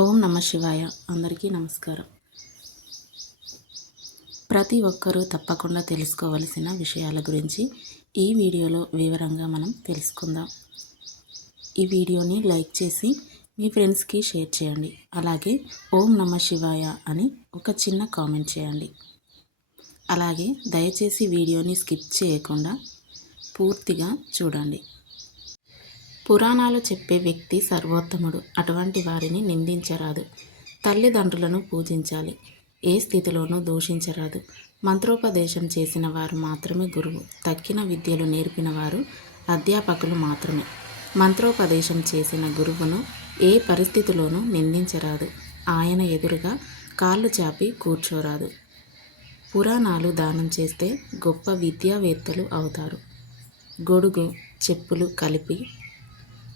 ఓం నమ శివాయ. అందరికీ నమస్కారం. ప్రతి ఒక్కరూ తప్పకుండా తెలుసుకోవలసిన విషయాల గురించి ఈ వీడియోలో వివరంగా మనం తెలుసుకుందాం. ఈ వీడియోని లైక్ చేసి మీ ఫ్రెండ్స్కి షేర్ చేయండి. అలాగే ఓం నమ శివాయ అని ఒక చిన్న కామెంట్ చేయండి. అలాగే దయచేసి వీడియోని స్కిప్ చేయకుండా పూర్తిగా చూడండి. పురాణాలు చెప్పే వ్యక్తి సర్వోత్తముడు. అటువంటి వారిని నిందించరాదు. తల్లిదండ్రులను పూజించాలి. ఏ స్థితిలోనూ దూషించరాదు. మంత్రోపదేశం చేసిన వారు మాత్రమే గురువు. తక్కిన విద్యలు నేర్పిన వారు అధ్యాపకులు మాత్రమే. మంత్రోపదేశం చేసిన గురువును ఏ పరిస్థితిలోనూ నిందించరాదు. ఆయన ఎదురుగా కాళ్ళు చాపి కూర్చోరాదు. పురాణాలు దానం చేస్తే గొప్ప విద్యావేత్తలు అవుతారు. గొడుగు చెప్పులు కలిపి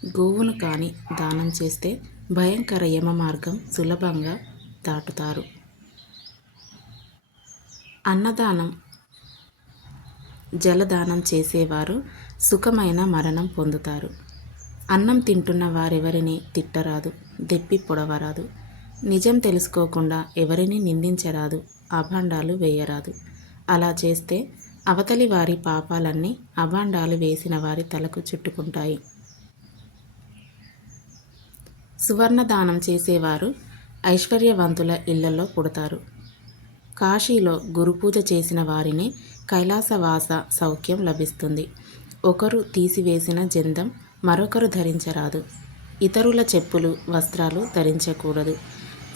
గోవును కానీ దానం చేస్తే భయంకర యమ మార్గం సులభంగా దాటుతారు. అన్నదానం జలదానం చేసేవారు సుఖమైన మరణం పొందుతారు. అన్నం తింటున్న వారెవరిని తిట్టరాదు దెప్పి పొడవరాదు. నిజం తెలుసుకోకుండా ఎవరిని నిందించరాదు అభాండాలు వేయరాదు. అలా చేస్తే అవతలి వారి పాపాలన్నీ అభాండాలు వేసిన వారి తలకు చుట్టుకుంటాయి. సువర్ణ దానం చేసేవారు ఐశ్వర్యవంతుల ఇళ్ళలో పుడతారు. కాశీలో గురుపూజ చేసిన వారిని కైలాసవాస సౌఖ్యం లభిస్తుంది. ఒకరు తీసివేసిన జందం మరొకరు ధరించరాదు. ఇతరుల చెప్పులు వస్త్రాలు ధరించకూడదు.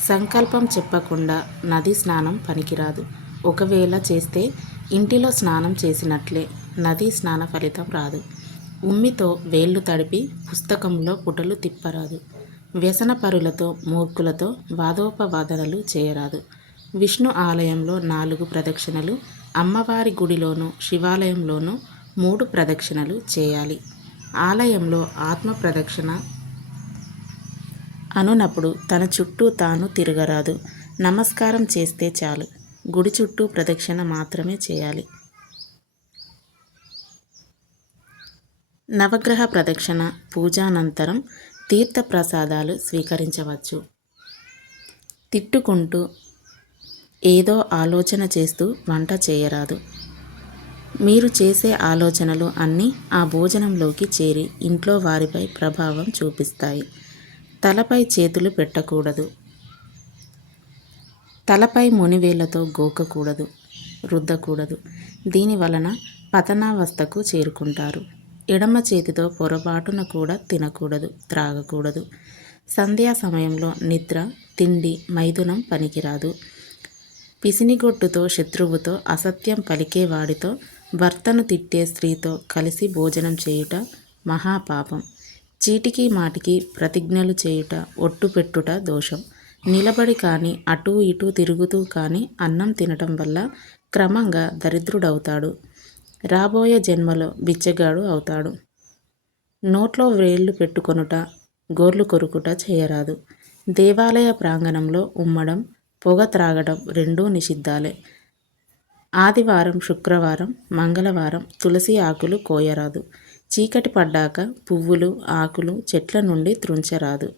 సంకల్పం చెప్పకుండా నది స్నానం పనికిరాదు. ఒకవేళ చేస్తే ఇంటిలో స్నానం చేసినట్లే నది స్నాన ఫలితం రాదు. ఉమ్మితో వేళ్ళు తడిపి పుస్తకంలో పుటలు తిప్పరాదు. వ్యసనపరులతో మూర్ఖులతో వాదోపవాదనలు చేయరాదు. విష్ణు ఆలయంలో నాలుగు ప్రదక్షిణలు అమ్మవారి గుడిలోనూ శివాలయంలోనూ మూడు ప్రదక్షిణలు చేయాలి. ఆలయంలో ఆత్మ ప్రదక్షిణ అనునప్పుడు తన చుట్టూ తాను తిరగరాదు. నమస్కారం చేస్తే చాలు. గుడి చుట్టూ ప్రదక్షిణ మాత్రమే చేయాలి. నవగ్రహ ప్రదక్షిణ పూజానంతరం తీర్థప్రసాదాలు స్వీకరించవచ్చు. తిట్టుకుంటూ ఏదో ఆలోచన చేస్తూ వంట చేయరాదు. మీరు చేసే ఆలోచనలు అన్నీ ఆ భోజనంలోకి చేరి ఇంట్లో వారిపై ప్రభావం చూపిస్తాయి. తలపై చేతులు పెట్టకూడదు. తలపై మునివేళ్ళతో గోకకూడదు రుద్దకూడదు. దీని వలన పతనావస్థకు చేరుకుంటారు. ఎడమ చేతితో పొరపాటున కూడా తినకూడదు త్రాగకూడదు. సంధ్యా సమయంలో నిద్ర తిండి మైథునం పనికిరాదు. పిసినిగొట్టుతో శత్రువుతో అసత్యం పలికేవాడితో భర్తను తిట్టే స్త్రీతో కలిసి భోజనం చేయుట మహాపాపం. చీటికి మాటికి ప్రతిజ్ఞలు చేయుట ఒట్టు పెట్టుట దోషం. నిలబడి కానీ అటూ ఇటూ తిరుగుతూ కానీ అన్నం తినటం వల్ల క్రమంగా దరిద్రుడవుతాడు. రాబోయే జన్మలో బిచ్చగాడు అవుతాడు. నోట్లో వేళ్ళు పెట్టుకొనుట గోర్లు కొరుకుట చేయరాదు. దేవాలయ ప్రాంగణంలో ఉమ్మడం పొగ త్రాగడం రెండూ నిషిద్ధాలే. ఆదివారం శుక్రవారం మంగళవారం తులసి ఆకులు కోయరాదు. చీకటి పడ్డాక పువ్వులు ఆకులు చెట్ల నుండి త్రుంచరాదు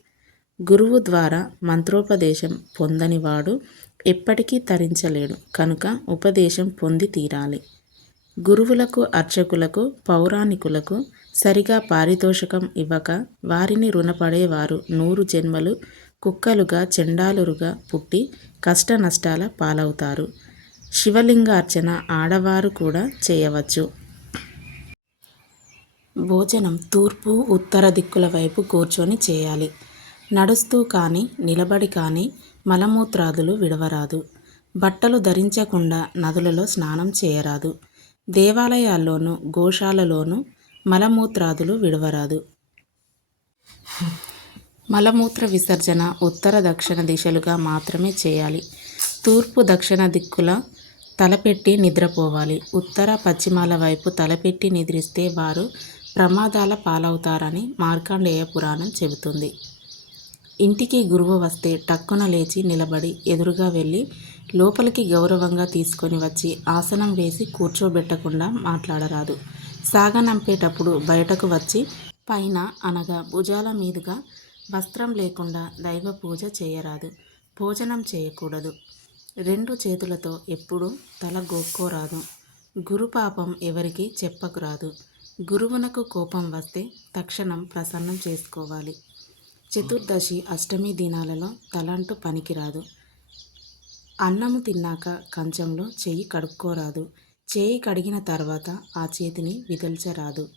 గురువు ద్వారా మంత్రోపదేశం పొందనివాడు ఎప్పటికీ తరించలేడు. కనుక ఉపదేశం పొంది తీరాలి. గురువులకు అర్చకులకు పౌరాణికులకు సరిగా పారితోషికం ఇవ్వక వారిని రుణపడేవారు నూరు జన్మలు కుక్కలుగా చెండాలురుగా పుట్టి కష్ట నష్టాల పాలవుతారు. శివలింగార్చన ఆడవారు కూడా చేయవచ్చు. భోజనం తూర్పు ఉత్తర దిక్కుల వైపు కూర్చొని చేయాలి. నడుస్తూ కానీ నిలబడి కానీ మలమూత్రాదులు విడవరాదు. బట్టలు ధరించకుండా నదులలో స్నానం చేయరాదు. దేవాలయాల్లోనూ గోశాలలోనూ మలమూత్రాదులు విడవరాదు. మలమూత్ర విసర్జన ఉత్తర దక్షిణ దిశలుగా మాత్రమే చేయాలి. తూర్పు దక్షిణ దిక్కుల తలపెట్టి నిద్రపోవాలి. ఉత్తర పశ్చిమాల వైపు తలపెట్టి నిద్రిస్తే వారు ప్రమాదాల పాలవుతారని మార్కాండేయ పురాణం చెబుతుంది. ఇంటికి గురువు వస్తే టక్కున లేచి నిలబడి ఎదురుగా వెళ్ళి లోపలికి గౌరవంగా తీసుకొని వచ్చి ఆసనం వేసి కూర్చోబెట్టకుండా మాట్లాడరాదు. సాగనంపేటప్పుడు బయటకు వచ్చి పైన అనగా భుజాల మీదుగా వస్త్రం లేకుండా దైవ పూజ చేయరాదు. భోజనం చేయకూడదు. రెండు చేతులతో ఎప్పుడూ తల గోక్కోరాదు. గురు పాపం ఎవరికి చెప్పకురాదు. గురువునకు కోపం వస్తే తక్షణం ప్రసన్నం చేసుకోవాలి. చతుర్దశి అష్టమి దినాలలో తలంటూ పనికిరాదు. అన్నము తిన్నాక కంచంలో చేయి కడుక్కోరాదు. చేయి కడిగిన తర్వాత ఆ చేతిని విదల్చరాదు.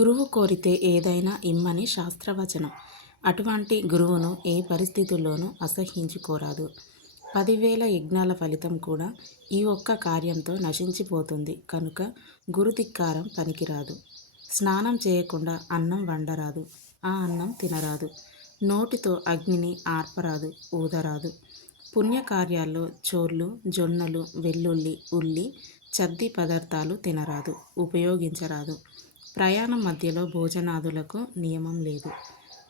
గురువు కోరితే ఏదైనా ఇమ్మని శాస్త్రవచనం. అటువంటి గురువును ఏ పరిస్థితుల్లోనూ అసహ్యించుకోరాదు. పదివేల యజ్ఞాల ఫలితం కూడా ఈ ఒక్క కార్యంతో నశించిపోతుంది. కనుక గురుతిక్కారం పనికిరాదు. స్నానం చేయకుండా అన్నం వండరాదు. ఆ అన్నం తినరాదు. నోటితో అగ్నిని ఆర్పరాదు ఊదరాదు. పుణ్యకార్యాల్లో చోర్లు జొన్నలు వెల్లుల్లి ఉల్లి చద్ది పదార్థాలు తినరాదు ఉపయోగించరాదు. ప్రయాణం మధ్యలో భోజనాదులకు నియమం లేదు.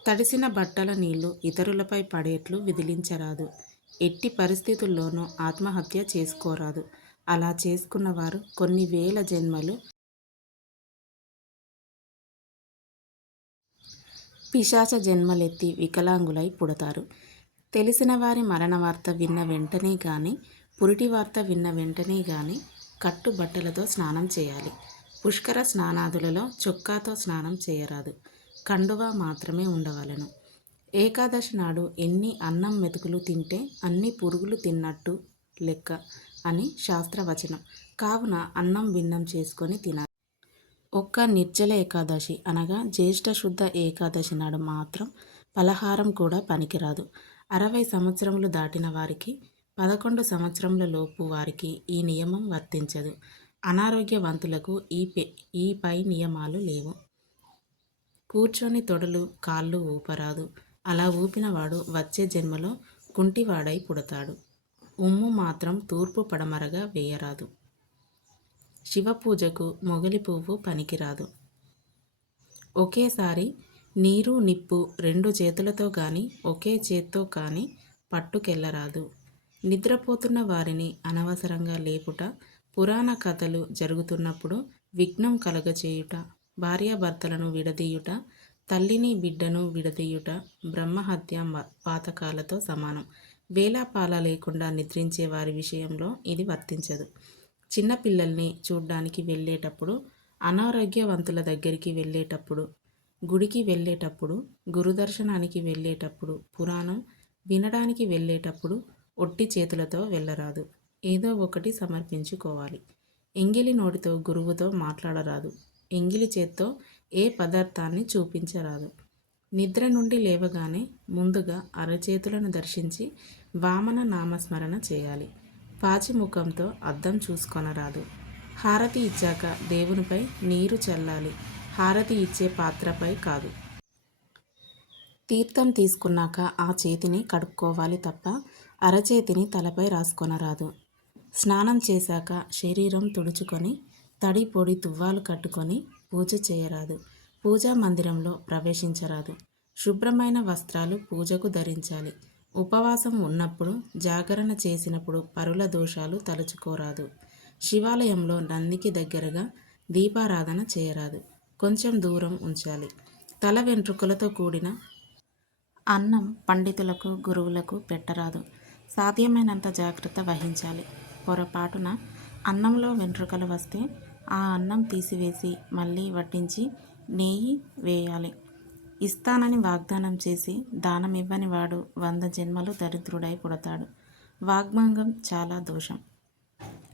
తడిసిన బట్టల నీళ్ళు ఇతరులపై పడేట్లు విదిలించరాదు. ఎట్టి పరిస్థితుల్లోనూ ఆత్మహత్య చేసుకోరాదు. అలా చేసుకున్నవారు కొన్ని వేల జన్మలు పిశాచ జన్మలెత్తి వికలాంగులై పుడతారు. తెలిసిన వారి మరణ వార్త విన్న వెంటనే కానీ పురిటి వార్త విన్న వెంటనే కానీ కట్టు బట్టలతో స్నానం చేయాలి. పుష్కర స్నానాదులలో చొక్కాతో స్నానం చేయరాదు. కండువా మాత్రమే ఉండవలను. ఏకాదశి నాడు ఎన్ని అన్నం మెతుకులు తింటే అన్ని పురుగులు తిన్నట్టు లెక్క అని శాస్త్రవచనం. కావున అన్నం భిన్నం చేసుకొని తినాలి. ఒక్క నిర్జల ఏకాదశి అనగా జ్యేష్ఠ శుద్ధ ఏకాదశి నాడు మాత్రం పలహారం కూడా పనికిరాదు. అరవై సంవత్సరములు దాటిన వారికి పదకొండు సంవత్సరముల లోపు వారికి ఈ నియమం వర్తించదు. అనారోగ్యవంతులకు ఈ ఈ పై నియమాలు లేవు. కూర్చొని తొడలు కాళ్ళు ఊపరాదు. అలా ఊపినవాడు వచ్చే జన్మలో కుంటివాడై పుడతాడు. ఉమ్ము మాత్రం తూర్పు పడమరగా వేయరాదు. శివ పూజకు మొగలి పువ్వు పనికిరాదు. ఒకేసారి నీరు నిప్పు రెండు చేతులతో కానీ ఒకే చేత్తో కానీ పట్టుకెళ్ళరాదు నిద్రపోతున్న వారిని అనవసరంగా లేపుట పురాణ కథలు జరుగుతున్నప్పుడు విఘ్నం కలగచేయుట భార్యాభర్తలను విడదీయుట తల్లిని బిడ్డను విడదీయుట బ్రహ్మహత్య పాతకాలతో సమానం. వేలాపాల లేకుండా నిద్రించే వారి విషయంలో ఇది వర్తించదు. చిన్నపిల్లల్ని చూడ్డానికి వెళ్ళేటప్పుడు అనారోగ్యవంతుల దగ్గరికి వెళ్ళేటప్పుడు గుడికి వెళ్ళేటప్పుడు గురుదర్శనానికి వెళ్ళేటప్పుడు పురాణం వినడానికి వెళ్ళేటప్పుడు ఒట్టి చేతులతో వెళ్ళరాదు. ఏదో ఒకటి సమర్పించుకోవాలి. ఎంగిలి నోటితో గురువుతో మాట్లాడరాదు. ఎంగిలి చేత్తో ఏ పదార్థాన్ని చూపించరాదు. నిద్ర నుండి లేవగానే ముందుగా అరచేతులను దర్శించి వామన నామస్మరణ చేయాలి. పాచిముఖంతో అద్దం చూసుకొనరాదు. హారతి ఇచ్చాక దేవునిపై నీరు చల్లాలి. హారతి ఇచ్చే పాత్రపై కాదు. తీర్థం తీసుకున్నాక ఆ చేతిని కడుక్కోవాలి తప్ప అరచేతిని తలపై రాసుకొనరాదు. స్నానం చేశాక శరీరం తుడుచుకొని తడి పొడి తువ్వాలు కట్టుకొని పూజ చేయరాదు. పూజా మందిరంలో ప్రవేశించరాదు. శుభ్రమైన వస్త్రాలు పూజకు ధరించాలి. ఉపవాసం ఉన్నప్పుడు జాగరణ చేసినప్పుడు పరుల దోషాలు తలుచుకోరాదు. శివాలయంలో నందికి దగ్గరగా దీపారాధన చేయరాదు. కొంచెం దూరం ఉంచాలి. తల వెంట్రుకలతో కూడిన అన్నం పండితులకు గురువులకు పెట్టరాదు. సాధ్యమైనంత జాగ్రత్త వహించాలి. పొరపాటున అన్నంలో వెంట్రుకలు వస్తే ఆ అన్నం తీసివేసి మళ్ళీ వడ్డించి నెయ్యి వేయాలి. ఇస్తానని వాగ్దానం చేసి దానం ఇవ్వని వాడు వంద జన్మలు దరిద్రుడై పుడతాడు. వాగ్భంగం చాలా దోషం.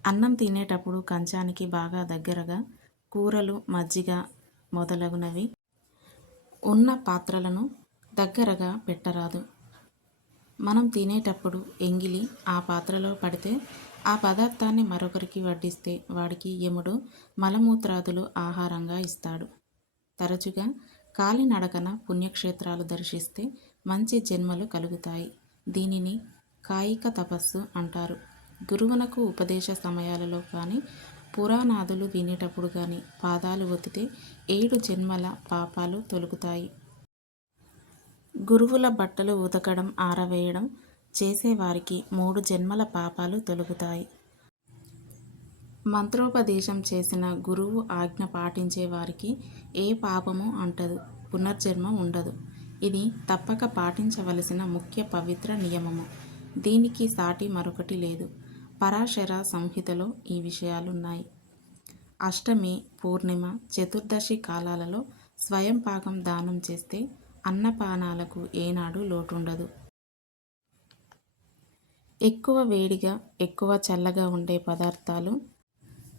అన్నం తినేటప్పుడు కంచానికి బాగా దగ్గరగా కూరలు మజ్జిగ మొదలగునవి ఉన్న పాత్రలను దగ్గరగా పెట్టరాదు. మనం తినేటప్పుడు ఎంగిలి ఆ పాత్రలో పడితే ఆ పదార్థాన్ని మరొకరికి వడ్డిస్తే వాడికి యముడు మలమూత్రాదులు ఆహారంగా ఇస్తాడు. తరచుగా కాలినడకన పుణ్యక్షేత్రాలు దర్శిస్తే మంచి జన్మలు కలుగుతాయి. దీనిని కాయిక తపస్సు అంటారు. గురువునకు ఉపదేశ సమయాలలో కానీ పురాణాదులు వినేటప్పుడు కానీ పాదాలు ఒత్తితే ఏడు జన్మల పాపాలు తొలుగుతాయి గురువుల బట్టలు ఉతకడం ఆరవేయడం చేసేవారికి మూడు జన్మల పాపాలు తొలుగుతాయి మంత్రోపదేశం చేసిన గురువు ఆజ్ఞ పాటించే వారికి ఏ పాపము అంటదు పునర్జన్మ ఉండదు. ఇది తప్పక పాటించవలసిన ముఖ్య పవిత్ర నియమము. దీనికి సాటి మరొకటి లేదు. పరాశర సంహితలో ఈ విషయాలున్నాయి. అష్టమి పూర్ణిమ చతుర్దశి కాలాలలో స్వయం పాకం దానం చేస్తే అన్నపానాలకు ఏనాడు లోటుండదు. ఎక్కువ వేడిగా ఎక్కువ చల్లగా ఉండే పదార్థాలు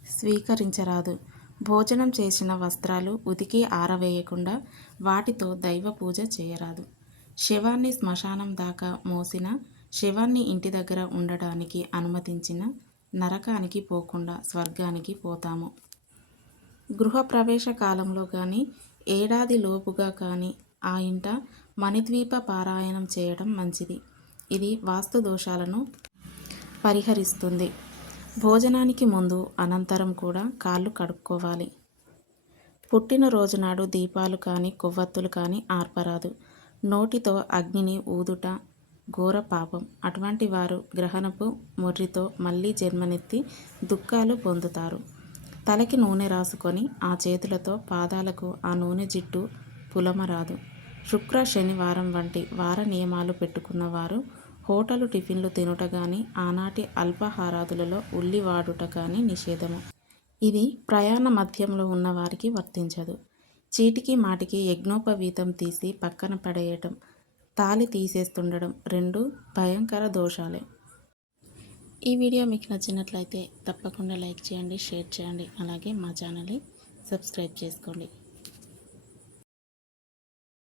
స్వీకరించరాదు. భోజనం చేసిన వస్త్రాలు ఉతికి ఆరవేయకుండా వాటితో దైవ పూజ చేయరాదు. శవాన్ని శ్మశానం దాకా మోసిన శవాన్ని ఇంటి దగ్గర ఉండడానికి అనుమతించిన నరకానికి పోకుండా స్వర్గానికి పోతాము. గృహప్రవేశ కాలంలో కానీ ఏడాది లోపుగా కానీ ఆ ఇంట మణిద్వీప పారాయణం చేయడం మంచిది. ఇది వాస్తు దోషాలను పరిహరిస్తుంది. భోజనానికి ముందు అనంతరం కూడా కాళ్ళు కడుక్కోవాలి. పుట్టినరోజు నాడు దీపాలు కానీ కొవ్వొత్తులు కానీ ఆర్పరాదు. నోటితో అగ్నిని ఊదుట ఘోర పాపం. అటువంటి వారు గ్రహణపు మొర్రితో మళ్ళీ జన్మనెత్తి దుఃఖాలు పొందుతారు. తలకి నూనె రాసుకొని ఆ చేతులతో పాదాలకు ఆ నూనె జిట్టు పులమరాదు. శుక్ర శనివారం వంటి వార నియమాలు పెట్టుకున్నవారు హోటలు టిఫిన్లు తినుట కానీ ఆనాటి అల్పాహారాదులలో ఉల్లి వాడుట కానీ నిషేధము. ఇది ప్రయాణ మధ్యంలో ఉన్న వారికి వర్తించదు. చీటికి మాటికి యజ్ఞోపవీతం తీసి పక్కన పడేయటం తాలి తీసేస్తుండడం రెండు భయంకర దోషాలే. ఈ వీడియో మీకు నచ్చినట్లయితే తప్పకుండా లైక్ చేయండి షేర్ చేయండి. అలాగే మా ఛానల్ని సబ్స్క్రైబ్ చేసుకోండి.